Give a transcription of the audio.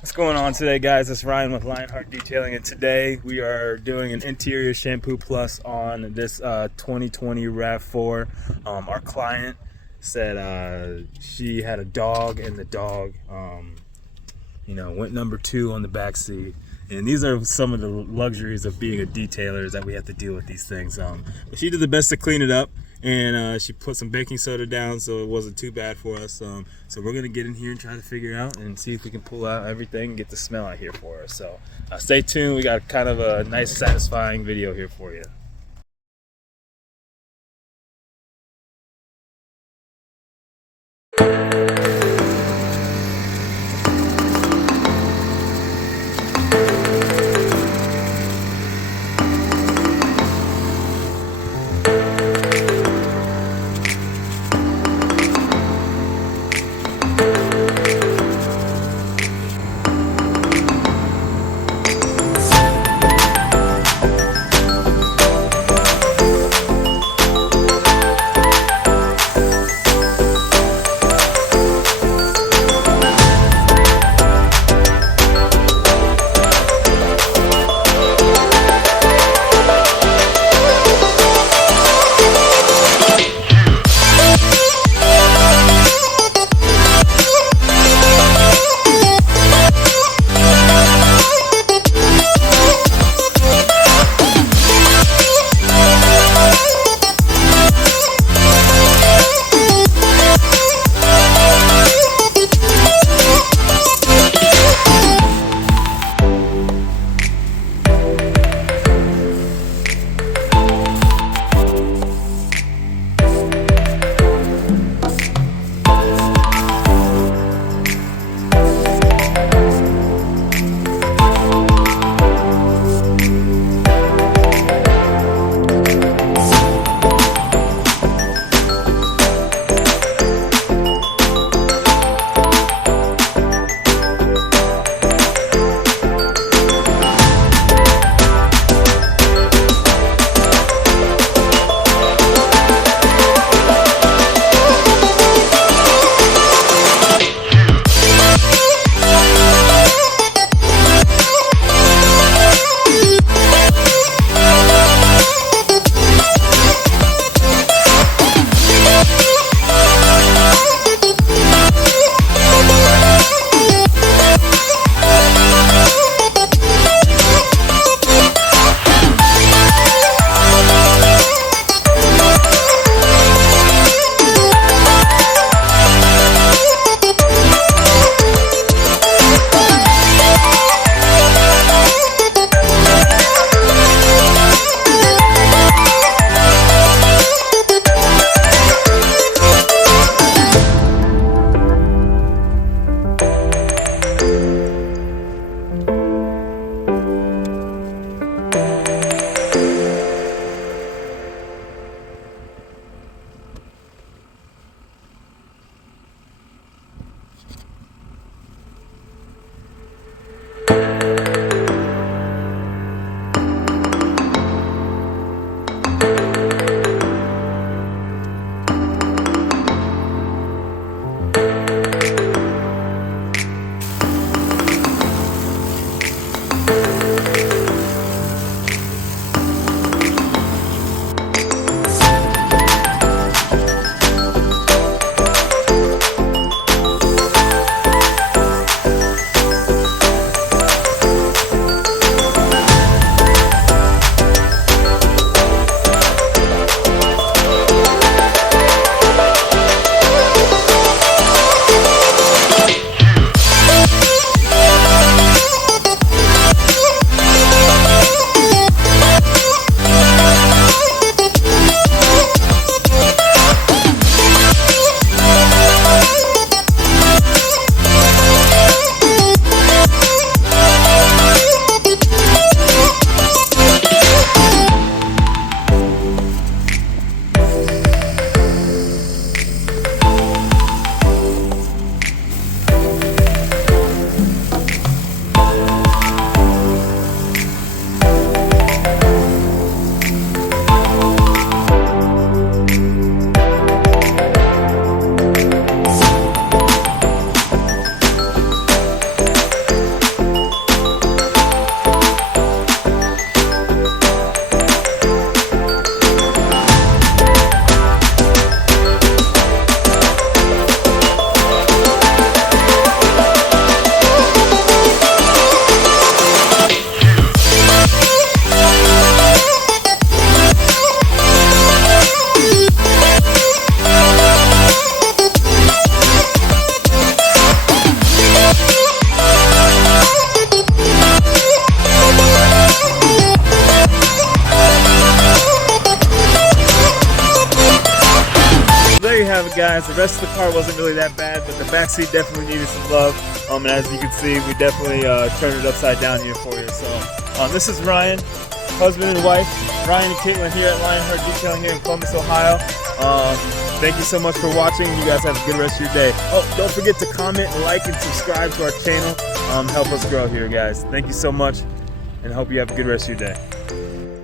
What's going on today, guys? It's Ryan with Lionheart Detailing, and today we are doing an interior shampoo plus on this 2020 RAV4. Our client said she had a dog, and the dog, went number 2 on the back seat. And these are some of the luxuries of being a detailer, is that we have to deal with these things. But she did the best to clean it up, and she put some baking soda down, so it wasn't too bad for us. So we're gonna get in here and try to figure out and see if we can pull out everything and get the smell out here for us. So stay tuned. We got kind of a nice, satisfying video here for you. guys. The rest of the car wasn't really that bad, but the back seat definitely needed some love. And as you can see, we definitely turned it upside down here for you. So this is Ryan, husband and wife, Ryan and Caitlin here at Lionheart Detailing here in Columbus, Ohio. Thank you so much for watching. You guys have a good rest of your day. Oh, don't forget to comment, like, and subscribe to our channel. Help us grow here, guys. Thank you so much, and hope you have a good rest of your day.